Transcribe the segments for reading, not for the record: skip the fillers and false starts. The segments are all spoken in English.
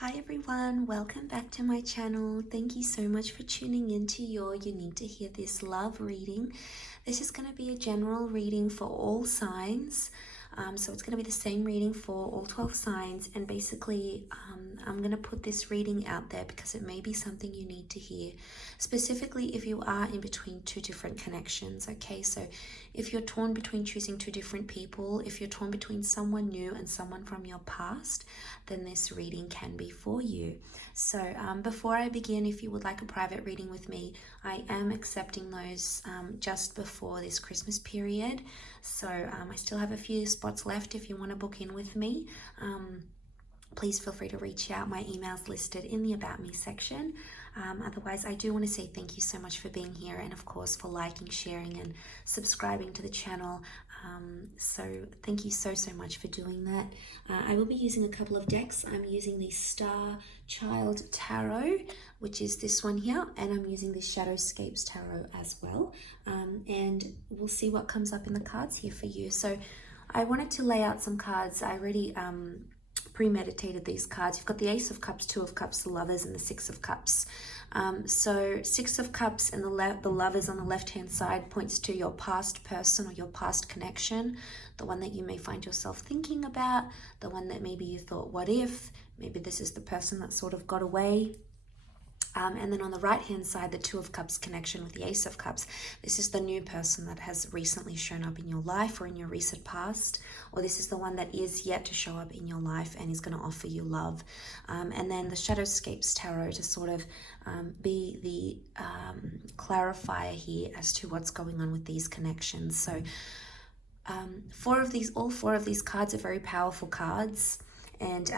Hi everyone, welcome back to my channel. Thank you so much for tuning into your You Need to Hear This Love reading. This is going to be a general reading for all signs. So it's going to be the same reading for all 12 signs, and basically I'm going to put this reading out there because it may be something you need to hear, specifically if you are in between two different connections. Okay, so if you're torn between choosing two different people, if you're torn between someone new and someone from your past, then this reading can be for you. So before I begin, if you would like a private reading with me, I am accepting those just before this Christmas period. So I still have a few spots left if you want to book in with me. Please feel free to reach out. My email's listed in the About Me section. Otherwise, I do want to say thank you so much for being here, and of course for liking, sharing and subscribing to the channel. So thank you so much for doing that. I will be using a couple of decks. I'm using the Star Child Tarot, which is this one here, and I'm using the Shadowscapes Tarot as well. And we'll see what comes up in the cards here for you. So I wanted to lay out some cards. I already premeditated these cards. You've got the Ace of Cups, Two of Cups, the Lovers, and the Six of Cups. So Six of Cups and the Lovers on the left-hand side points to your past person or your past connection, the one that you may find yourself thinking about, the one that maybe you thought, what if? Maybe this is the person that sort of got away. And then on the right-hand side, the Two of Cups connection with the Ace of Cups. This is the new person that has recently shown up in your life or in your recent past, or this is the one that is yet to show up in your life and is going to offer you love. And then the Shadowscapes Tarot to sort of be the clarifier here as to what's going on with these connections. So all four of these cards are very powerful cards, and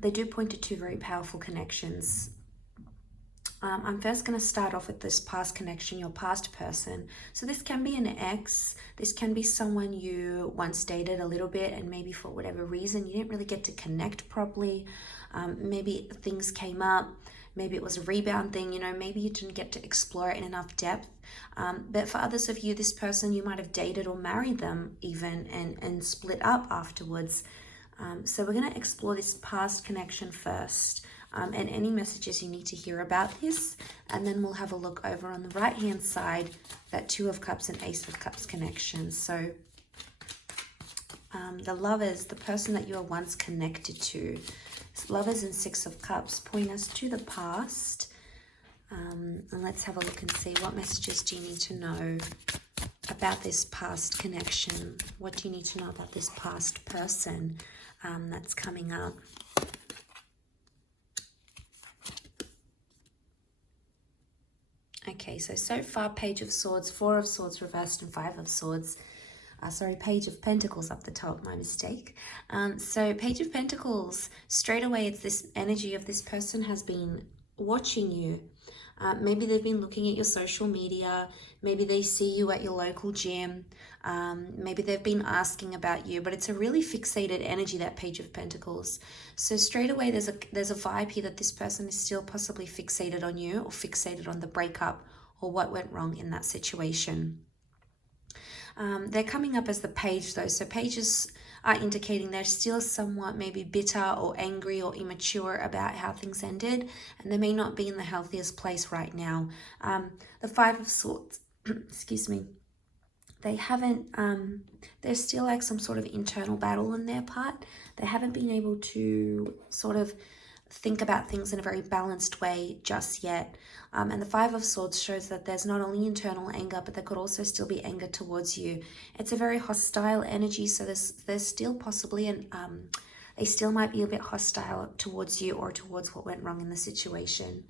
they do point to two very powerful connections. I'm first going to start off with this past connection, your past person. So this can be an ex, this can be someone you once dated a little bit and maybe for whatever reason you didn't really get to connect properly. Maybe things came up, maybe it was a rebound thing, maybe you didn't get to explore it in enough depth. But for others of you, this person, you might have dated or married them even and split up afterwards. So we're going to explore this past connection first. And any messages you need to hear about this, and then we'll have a look over on the right hand side, that Two of Cups and Ace of Cups connection. So the Lovers, the person that you were once connected to, Lovers and Six of Cups point us to the past. And let's have a look and see, what messages do you need to know about this past connection? What do you need to know about this past person that's coming up? Okay, so far, Page of Swords, Four of Swords reversed, and Five of Swords. Page of Pentacles up the top, my mistake. So Page of Pentacles, straight away, it's this energy of this person has been watching you. Maybe they've been looking at your social media. Maybe they see you at your local gym. Maybe they've been asking about you, but it's a really fixated energy, that Page of Pentacles. So straight away, there's a vibe here that this person is still possibly fixated on you, or fixated on the breakup or what went wrong in that situation. They're coming up as the Page though. So pages are indicating they're still somewhat maybe bitter or angry or immature about how things ended, and they may not be in the healthiest place right now. The Five of Swords, excuse me, they haven't, there's still like some sort of internal battle on their part. They haven't been able to sort of think about things in a very balanced way just yet. And the Five of Swords shows that there's not only internal anger, but there could also still be anger towards you. It's a very hostile energy, so there's still possibly they still might be a bit hostile towards you or towards what went wrong in the situation.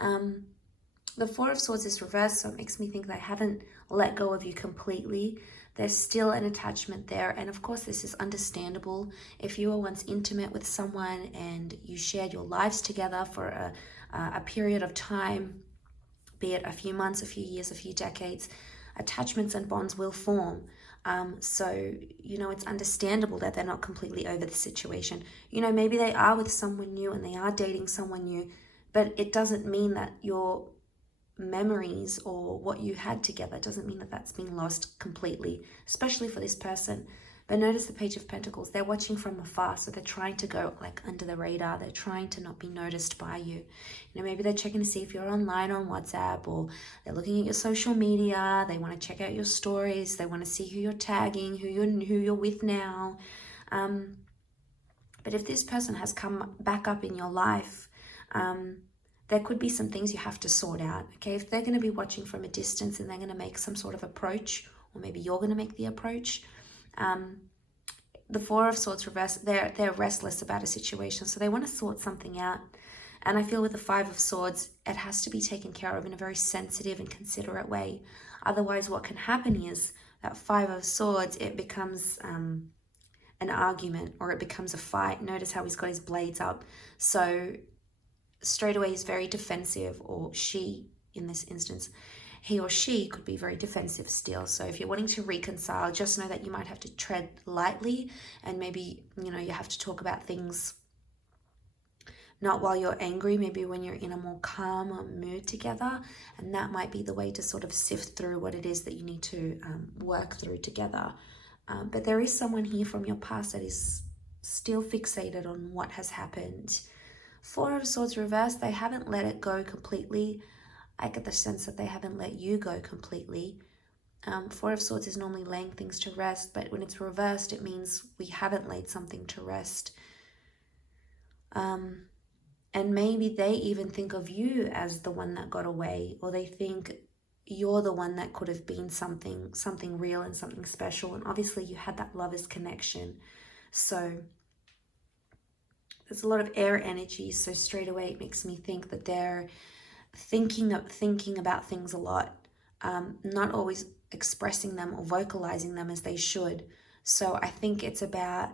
The Four of Swords is reversed, so it makes me think they haven't let go of you completely. There's still an attachment there, and of course this is understandable. If you were once intimate with someone and you shared your lives together for a period of time, be it a few months, a few years, a few decades, attachments and bonds will form. So, it's understandable that they're not completely over the situation. Maybe they are with someone new and they are dating someone new, but it doesn't mean that your memories or what you had together doesn't mean that that's been lost completely, especially for this person. But notice the Page of Pentacles, they're watching from afar, so they're trying to go like under the radar. They're trying to not be noticed by you. You know, maybe they're checking to see if you're online on WhatsApp, or they're looking at your social media. They want to check out your stories. They want to see who you're tagging, who you're with now. But if this person has come back up in your life, there could be some things you have to sort out, okay? If they're going to be watching from a distance and they're going to make some sort of approach, or maybe you're going to make the approach, the Four of Swords reverse, they're restless about a situation, so they want to sort something out. And I feel with the Five of Swords, it has to be taken care of in a very sensitive and considerate way. Otherwise, what can happen is that Five of Swords, it becomes an argument, or it becomes a fight. Notice how he's got his blades up. So straight away he's very defensive, or she in this instance, he or she could be very defensive still. So if you're wanting to reconcile, just know that you might have to tread lightly, and maybe, you know, you have to talk about things not while you're angry, maybe when you're in a more calm mood together, and that might be the way to sort of sift through what it is that you need to work through together. But there is someone here from your past that is still fixated on what has happened. Four of Swords reversed, they haven't let it go completely. I get the sense that they haven't let you go completely. Four of Swords is normally laying things to rest, but when it's reversed, it means we haven't laid something to rest. And maybe they even think of you as the one that got away, or they think you're the one that could have been something real and something special. And obviously you had that lover's connection. So there's a lot of air energy. So straight away it makes me think that they're thinking about things a lot, not always expressing them or vocalizing them as they should. So I think it's about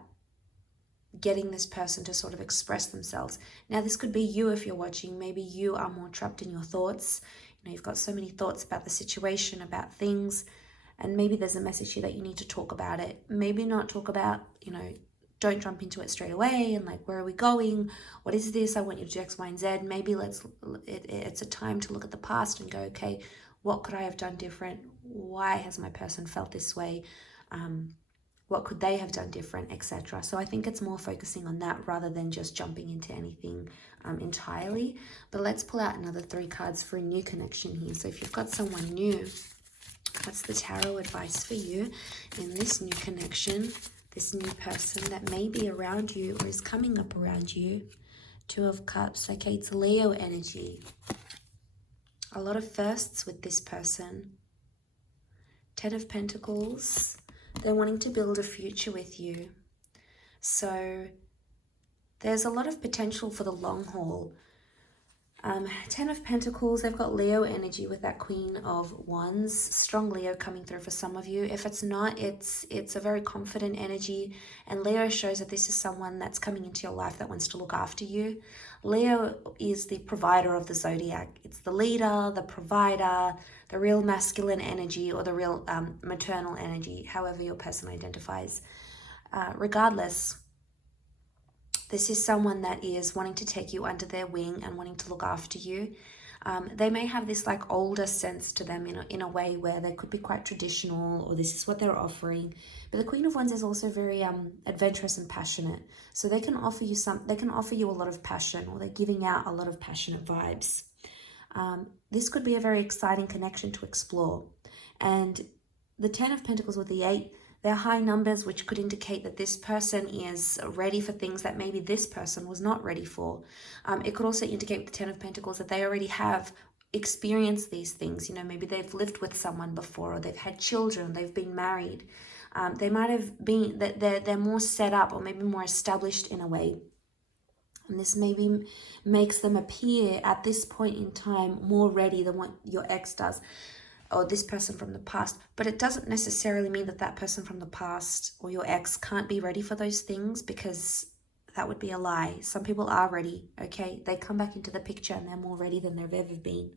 getting this person to sort of express themselves. Now, this could be you if you're watching. Maybe you are more trapped in your thoughts. You know, you've got so many thoughts about the situation, about things, and maybe there's a message here that you need to talk about it. Maybe not talk about, you know, don't jump into it straight away and like, where are we going? What is this? I want you to do X, Y, and Z. Maybe it's a time to look at the past and go, okay, what could I have done different? Why has my person felt this way? What could they have done different, etc. So I think it's more focusing on that rather than just jumping into anything entirely. But let's pull out another 3 cards for a new connection here. So if you've got someone new, what's the tarot advice for you in this new connection, this new person that may be around you or is coming up around you? 2 of Cups. Okay, it's Leo energy. A lot of firsts with this person. 10 of Pentacles. They're wanting to build a future with you. So there's a lot of potential for the long haul. 10 of Pentacles, they've got Leo energy with that Queen of Wands. Strong Leo coming through for some of you. If it's not, it's a very confident energy. And Leo shows that this is someone that's coming into your life that wants to look after you. Leo is the provider of the zodiac. It's the leader, the provider, the real masculine energy, or the real maternal energy, however your person identifies. Regardless, this is someone that is wanting to take you under their wing and wanting to look after you. They may have this like older sense to them in a way where they could be quite traditional, or this is what they're offering. But the Queen of Wands is also very adventurous and passionate. So they can offer you a lot of passion, or they're giving out a lot of passionate vibes. This could be a very exciting connection to explore. And the 10 of Pentacles with the 8, they're high numbers, which could indicate that this person is ready for things that maybe this person was not ready for. It could also indicate with the 10 of Pentacles that they already have experienced these things. You know, maybe they've lived with someone before, or they've had children, they've been married. They might have been, that they're more set up, or maybe more established in a way. And this maybe makes them appear at this point in time more ready than what your ex does, or this person from the past. But it doesn't necessarily mean that that person from the past or your ex can't be ready for those things, because that would be a lie. Some people are ready, okay? They come back into the picture and they're more ready than they've ever been.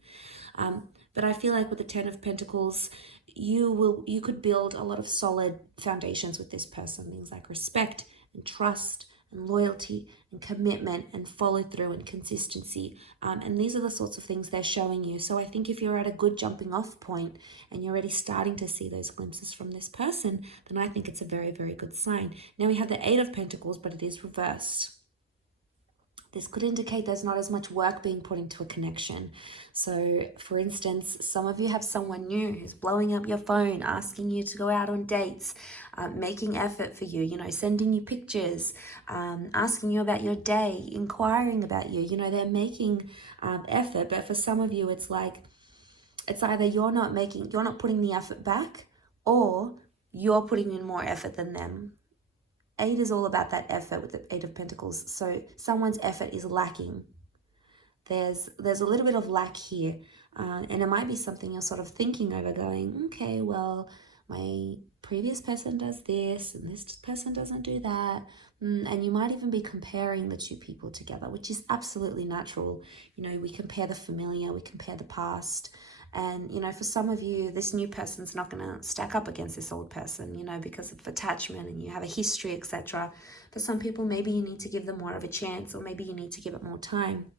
But I feel like with the 10 of Pentacles, you could build a lot of solid foundations with this person. Things like respect and trust, and loyalty and commitment and follow through and consistency. And these are the sorts of things they're showing you. So I think if you're at a good jumping off point and you're already starting to see those glimpses from this person, then I think it's a very, very good sign. Now we have the Eight of Pentacles, but it is reversed. This could indicate there's not as much work being put into a connection. So, for instance, some of you have someone new who's blowing up your phone, asking you to go out on dates, making effort for you, you know, sending you pictures, asking you about your day, inquiring about you. You know, they're making effort, but for some of you, it's like, it's either you're not putting the effort back, or you're putting in more effort than them. 8 is all about that effort with the Eight of Pentacles. So someone's effort is lacking. There's a little bit of lack here. And it might be something you're sort of thinking over, going, okay, well, my previous person does this and this person doesn't do that. And you might even be comparing the two people together, which is absolutely natural. You know, we compare the familiar, we compare the past. And, you know, for some of you, this new person's not going to stack up against this old person, you know, because of attachment and you have a history, etc. For some people, maybe you need to give them more of a chance, or maybe you need to give it more time.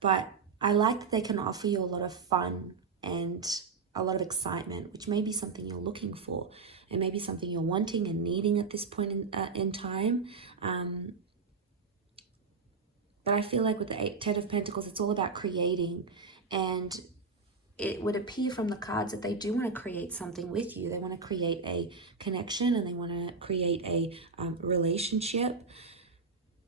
But I like that they can offer you a lot of fun and a lot of excitement, which may be something you're looking for. It may be something you're wanting and needing at this point in time. But I feel like with the Ten of Pentacles, it's all about creating. And it would appear from the cards that they do want to create something with you. They want to create a connection and they want to create a relationship.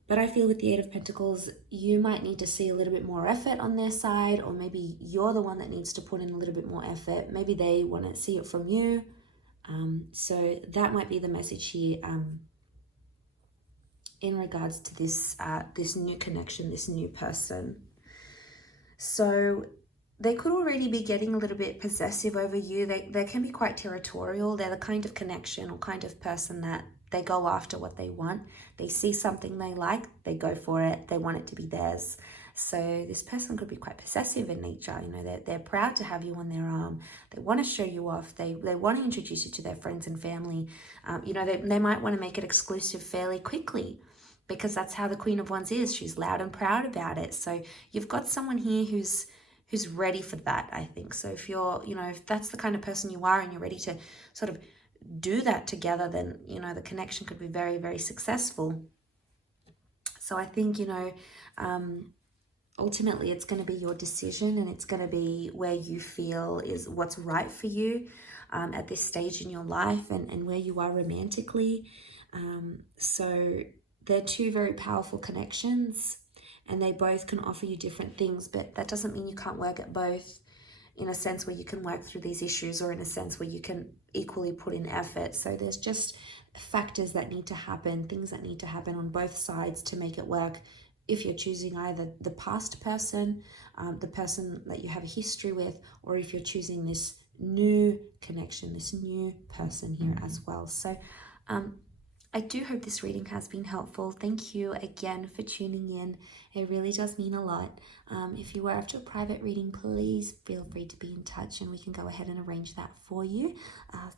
But I feel with the Eight of Pentacles, you might need to see a little bit more effort on their side, or maybe you're the one that needs to put in a little bit more effort. Maybe they want to see it from you. So that might be the message here in regards to this this new connection, this new person. So they could already be getting a little bit possessive over you. They can be quite territorial. They're the kind of connection or kind of person that they go after what they want. They see something they like, they go for it, they want it to be theirs. So this person could be quite possessive in nature. You know, they're proud to have you on their arm. They want to show you off. They want to introduce you to their friends and family. You know, they might want to make it exclusive fairly quickly, because that's how the Queen of Wands is. She's loud and proud about it. So you've got someone here who's ready for that, I think. So if you're, you know, if that's the kind of person you are and you're ready to sort of do that together, then, you know, the connection could be very, very successful. So I think, you know, ultimately it's going to be your decision, and it's going to be where you feel is what's right for you at this stage in your life, and where you are romantically. So they're two very powerful connections, and they both can offer you different things, but that doesn't mean you can't work at both, in a sense where you can work through these issues, or in a sense where you can equally put in effort. So there's just factors that need to happen, things that need to happen on both sides to make it work. If you're choosing either the past person, the person that you have a history with, or if you're choosing this new connection, this new person here as well. So I do hope this reading has been helpful. Thank you again for tuning in. It really does mean a lot. If you were after a private reading, please feel free to be in touch and we can go ahead and arrange that for you.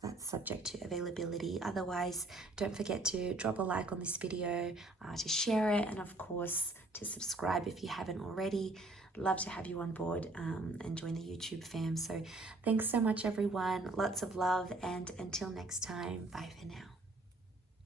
That's subject to availability. Otherwise, don't forget to drop a like on this video, to share it, and of course to subscribe if you haven't already. Love to have you on board and join the YouTube fam. So thanks so much, everyone. Lots of love, and until next time, bye for now.